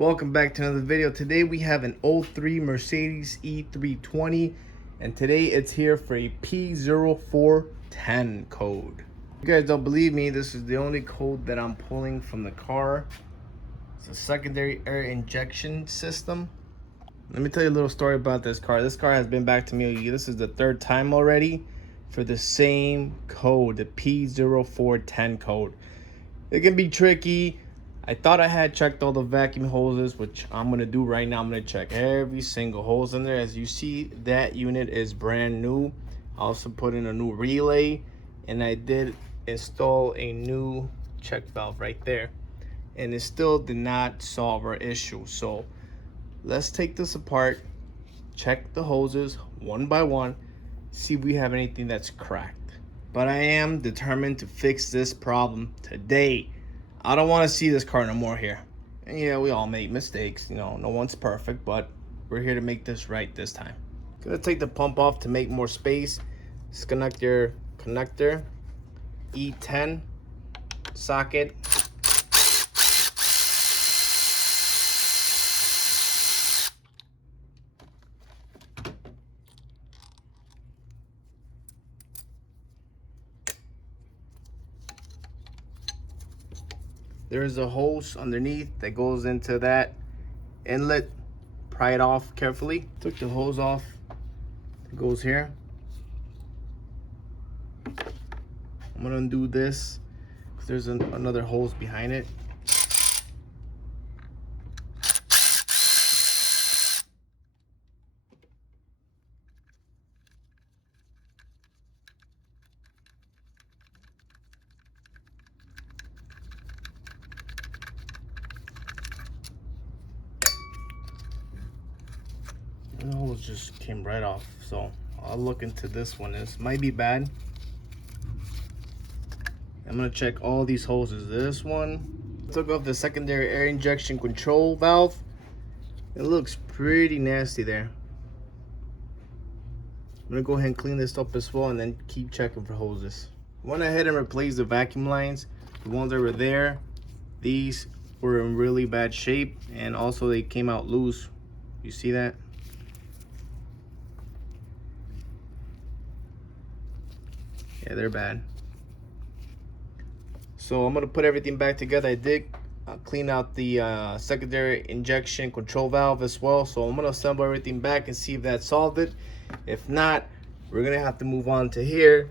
Welcome back to another video. Today we have an 03 Mercedes E320, and today it's here for a P0410 code. If you guys don't believe me, this is the only code that I'm pulling from the car. It's a secondary air injection system. Let me tell you a little story about this car. This car has been back to me. This is the third time already for the same code, the P0410 code. It can be tricky. I thought I had checked all the vacuum hoses, which I'm gonna do right now. I'm gonna check every single hose in there. As you see, that unit is brand new. I also put in a new relay, and I did install a new check valve right there, and it still did not solve our issue. So let's take this apart, check the hoses one by one, see if we have anything that's cracked. But I am determined to fix this problem today. I don't want to see this car no more here. And yeah, we all make mistakes, you know, no one's perfect, but we're here to make this right this time. Gonna take the pump off to make more space. Disconnect your connector, E10 socket. There is a hose underneath that goes into that inlet. Pry it off carefully. Took the hose off. It goes here. I'm gonna undo this because there's another hose behind it. The hose just came right off, so I'll look into this one. This might be bad. I'm gonna check all these hoses. This one, took off the secondary air injection control valve. It looks pretty nasty there. I'm gonna go ahead and clean this up as well, and then keep checking for hoses. Went ahead and replaced the vacuum lines. The ones that were there, these were in really bad shape, and also they came out loose. You see that? Yeah, they're bad. So I'm gonna put everything back together. I did clean out the secondary injection control valve as well. So I'm gonna assemble everything back and see if that solved it. If not, we're gonna have to move on to here,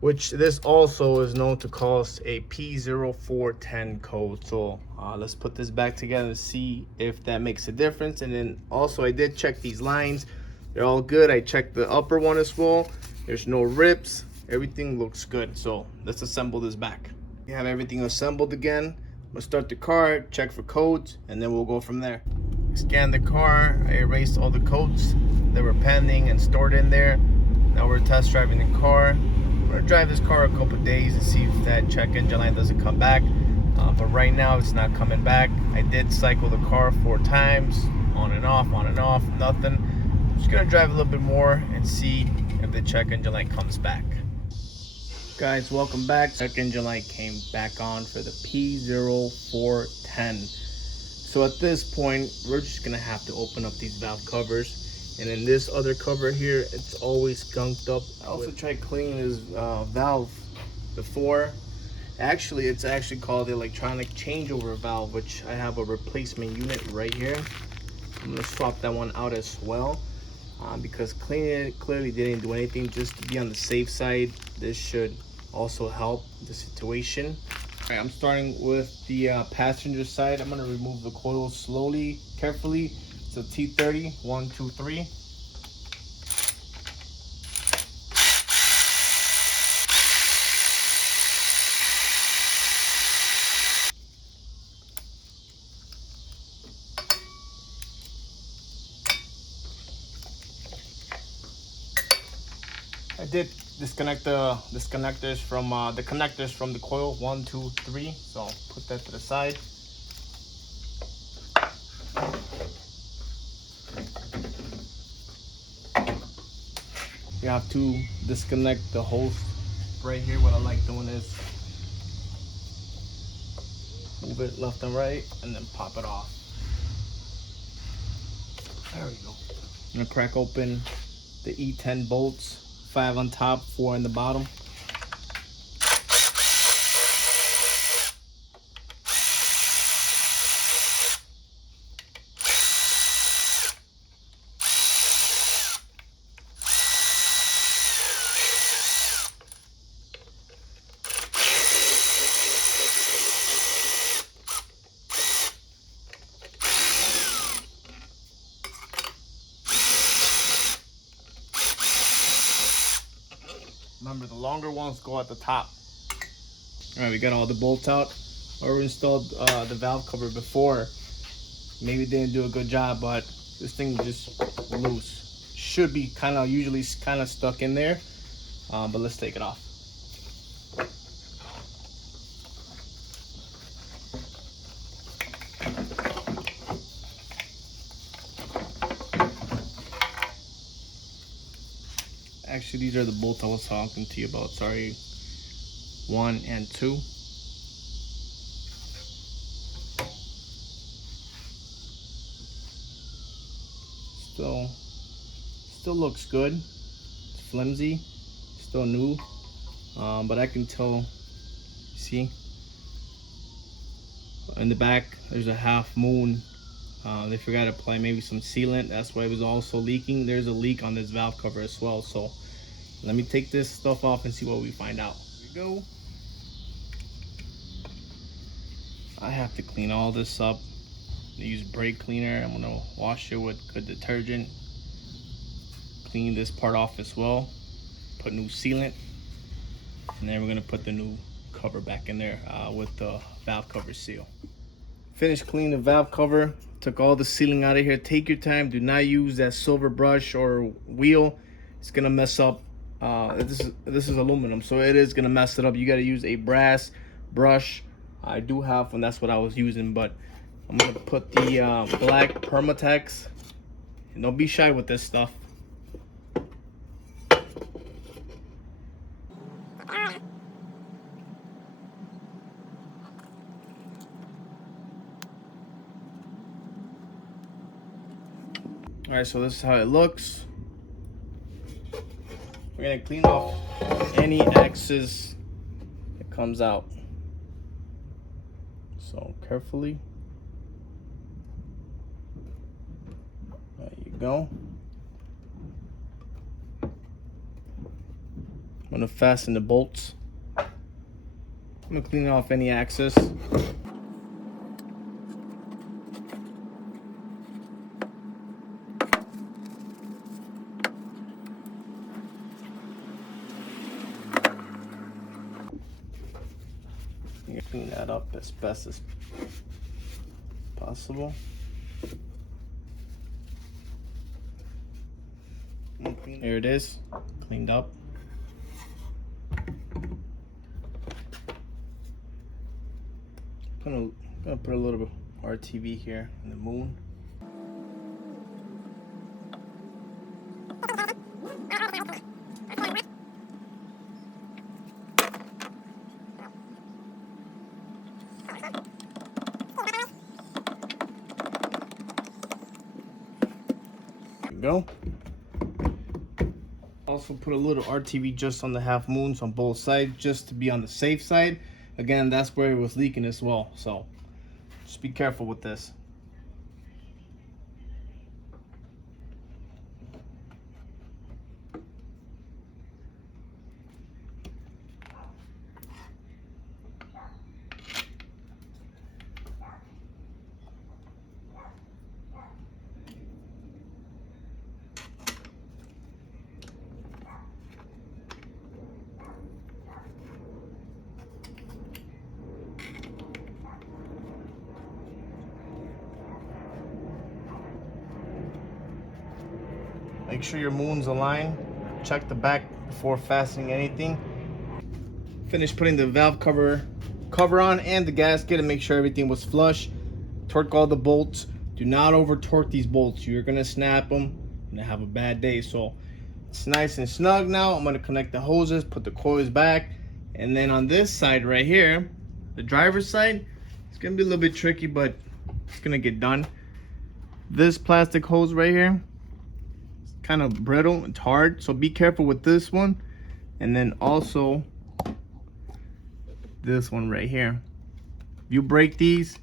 which this also is known to cause a P0410 code. So let's put this back together and see if that makes a difference. And then also I did check these lines. They're all good. I checked the upper one as well. There's no rips. Everything looks good. So let's assemble this back. We have everything assembled again. I'm gonna start the car, check for codes, and then we'll go from there. Scan the car. I erased all the codes that were pending and stored in there. Now we're test driving the car. We're gonna drive this car a couple days and see if that check engine light doesn't come back. But right now it's not coming back. I did cycle the car 4 times, on and off, nothing. I'm just gonna drive a little bit more and see if the check engine light comes back. Guys, welcome back. Check engine light came back on for the P0410. So at this point, we're just gonna have to open up these valve covers. And in this other cover here, it's always skunked up. I also tried cleaning this valve before. Actually, it's actually called the electronic changeover valve, which I have a replacement unit right here. I'm gonna swap that one out as well. Because cleaning it clearly didn't do anything. Just to be on the safe side, this should also help the situation. All right, I'm starting with the passenger side. I'm going to remove the coil slowly, carefully. It's a T30, 1, 2, 3. I did disconnect the connectors from the coil, 1, 2, 3. So I'll put that to the side. You have to disconnect the hose right here. What I like doing is move it left and right and then pop it off. I'm gonna crack open the E10 bolts, 5 on top, 4 on the bottom. Remember, the longer ones go at the top. All right, we got all the bolts out. Or installed the valve cover before. Maybe didn't do a good job, but this thing just loose. Should be usually kind of stuck in there, but let's take it off. Actually, these are the bolts I was talking to you about. Sorry, 1 and 2. Still looks good. It's flimsy, still new, but I can tell. See, in the back there's a half moon. They forgot to apply maybe some sealant. That's why it was also leaking. There's a leak on this valve cover as well. So let me take this stuff off and see what we find out. Here we go. I have to clean all this up. I use brake cleaner. I'm gonna wash it with good detergent. Clean this part off as well. Put new sealant, and then we're gonna put the new cover back in there with the valve cover seal. Finished cleaning the valve cover. Took all the sealing out of here. Take your time. Do not use that silver brush or wheel. It's gonna mess up. This is aluminum, so it is gonna mess it up. You gotta use a brass brush. I do have one. That's what I was using, but I'm gonna put the black Permatex. And don't be shy with this stuff. All right, so this is how it looks. We're gonna clean off any excess that comes out. So carefully. There you go. I'm gonna fasten the bolts. I'm gonna clean off any excess. Clean that up as best as possible. Here it is, cleaned up. Gonna put a little bit of RTV here in the moon. Go. Also put a little RTV just on the half moons on both sides, just to be on the safe side. Again, that's where it was leaking as well, so just be careful with this. Make sure your moon's aligned. Check the back before fastening anything. Finish putting the valve cover on and the gasket and make sure everything was flush. Torque all the bolts. Do not over torque these bolts. You're gonna snap them and have a bad day. So it's nice and snug now. I'm gonna connect the hoses, put the coils back, and then on this side right here, the driver's side, it's gonna be a little bit tricky, but it's gonna get done. This plastic hose right here, kind of brittle, it's hard, so be careful with this one. And then also this one right here. If you break these,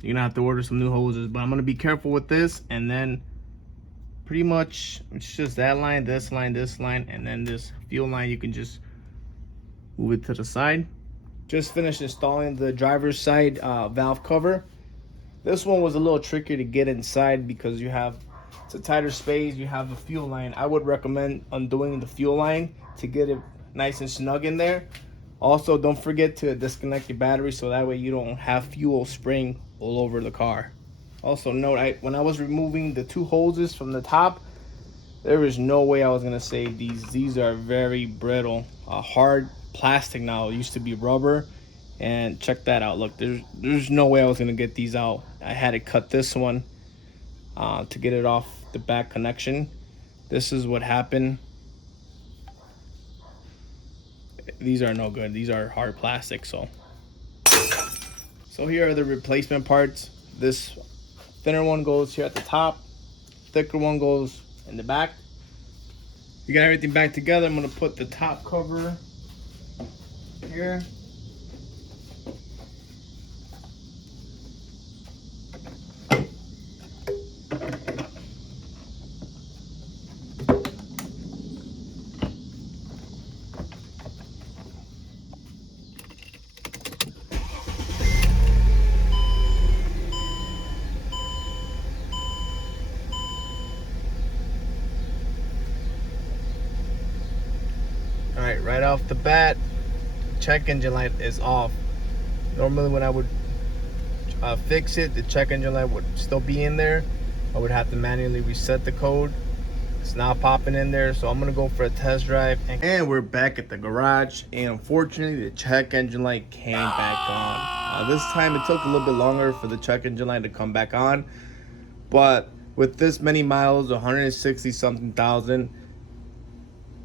you're gonna have to order some new hoses, but I'm gonna be careful with this. And then pretty much it's just that line, this line, this line, and then this fuel line. You can just move it to the side. Just finished installing the driver's side valve cover. This one was a little trickier to get inside because it's a tighter space. You have the fuel line. I would recommend undoing the fuel line to get it nice and snug in there. Also, don't forget to disconnect your battery so that way you don't have fuel spraying all over the car. Also note, when I was removing the 2 hoses from the top, there was no way I was gonna save these. These are very brittle, hard plastic now. It used to be rubber, and check that out. Look, there's no way I was gonna get these out. I had to cut this one to get it off the back connection. This is what happened. These are no good. These are hard plastic. So here are the replacement parts. This thinner one goes here at the top, thicker one goes in the back. We got everything back together. I'm gonna put the top cover here. All right, right off the bat, check engine light is off. Normally when I would fix it, the check engine light would still be in there. I would have to manually reset the code. It's not popping in there, so I'm gonna go for a test drive. And we're back at the garage, and unfortunately the check engine light came back on. This time it took a little bit longer for the check engine light to come back on, but with this many miles, 160 something thousand,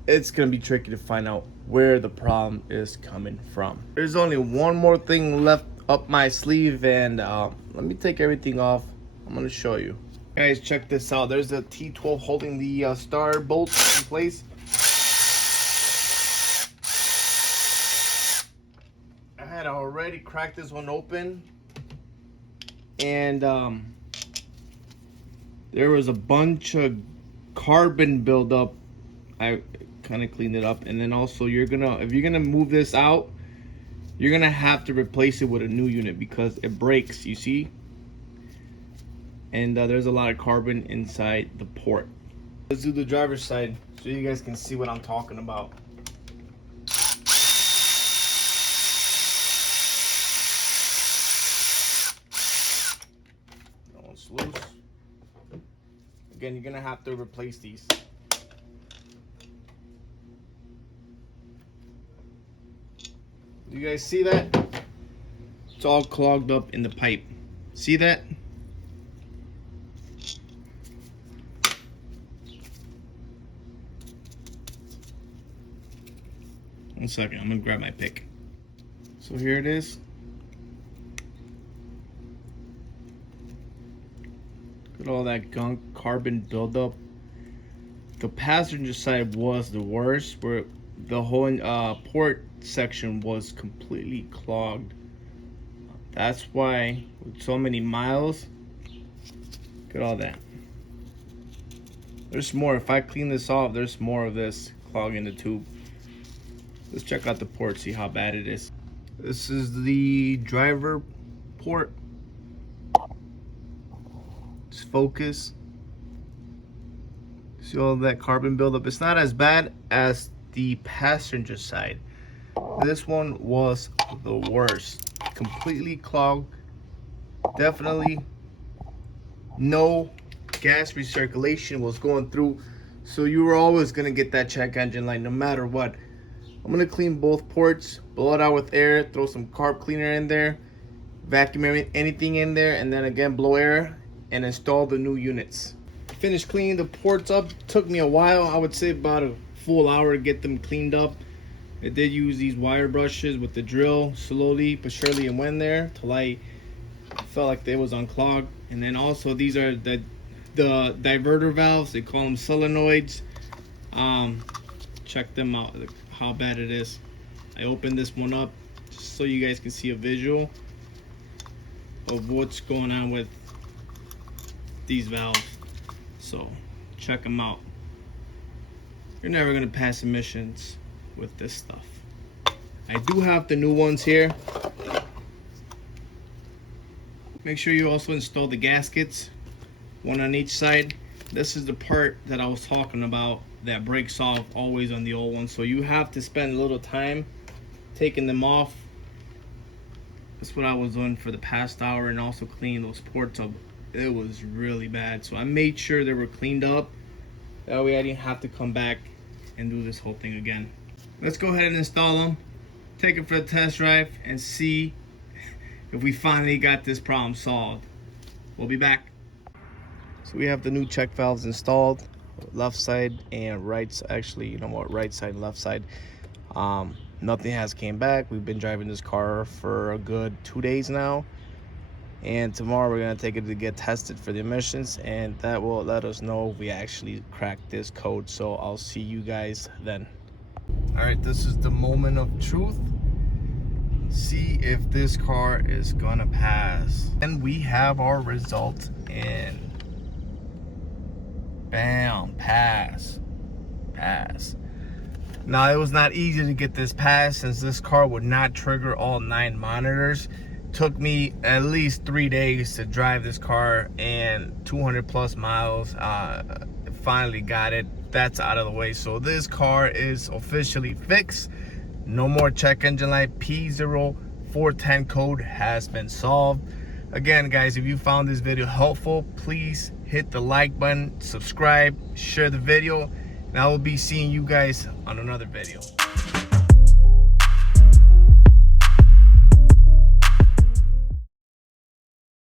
it's gonna be tricky to find out where the problem is coming from. There's only one more thing left up my sleeve, and let me take everything off. I'm gonna show you. Guys, check this out. There's a T12 holding the star bolt in place. I had already cracked this one open, and there was a bunch of carbon buildup. I kind of cleaned it up, and then also if you're gonna move this out, you're gonna have to replace it with a new unit because it breaks, you see, and there's a lot of carbon inside the port. Let's do the driver's side so you guys can see what I'm talking about. That one's loose. Again, you're gonna have to replace these. You guys see that? It's all clogged up in the pipe. See that? One second, I'm gonna grab my pick. So here it is. Look at all that gunk, carbon buildup. The passenger side was the worst, where the whole port section was completely clogged. That's why with so many miles, look at all that. There's more. If I clean this off, there's more of this clogging the tube. Let's check out the port, see how bad it is. This is the driver port. Let's focus. See all that carbon buildup? It's not as bad as the passenger side. This one was the worst. Completely clogged. Definitely no gas recirculation was going through, so you were always gonna get that check engine light no matter what. I'm gonna clean both ports, blow it out with air, throw some carb cleaner in there, vacuum anything in there, and then again blow air and install the new units. Finished cleaning the ports up. Took me a while. I would say about a full hour to get them cleaned up. I did use these wire brushes with the drill, slowly but surely, and went there till I felt like they was unclogged. And then also these are the the diverter valves, they call them solenoids. Check them out, how bad it is. I opened this one up just so you guys can see a visual of what's going on with these valves. So check them out. You're never gonna pass emissions with this stuff. I do have the new ones here. Make sure you also install the gaskets, one on each side. This is the part that I was talking about that breaks off always on the old one, so you have to spend a little time taking them off. That's what I was doing for the past hour, and also cleaning those ports up. It was really bad, so I made sure they were cleaned up. That way I didn't have to come back and do this whole thing again. Let's go ahead and install them, take it for a test drive, and see if we finally got this problem solved. We'll be back. So we have the new check valves installed, left side and right. Actually, you know what, right side and left side. Nothing has came back. We've been driving this car for a good 2 days now, and tomorrow we're gonna take it to get tested for the emissions, and that will let us know if we actually cracked this code. So I'll see you guys then. All right, this is the moment of truth. See if this car is gonna pass. And we have our result in. Bam, pass. Now, it was not easy to get this pass since this car would not trigger all 9 monitors. Took me at least 3 days to drive this car and 200 plus miles. Finally got it. That's out of the way. So this car is officially fixed. No more check engine light. P0410 code has been solved. Again, guys, if you found this video helpful, please hit the like button, subscribe, share the video, and I will be seeing you guys on another video.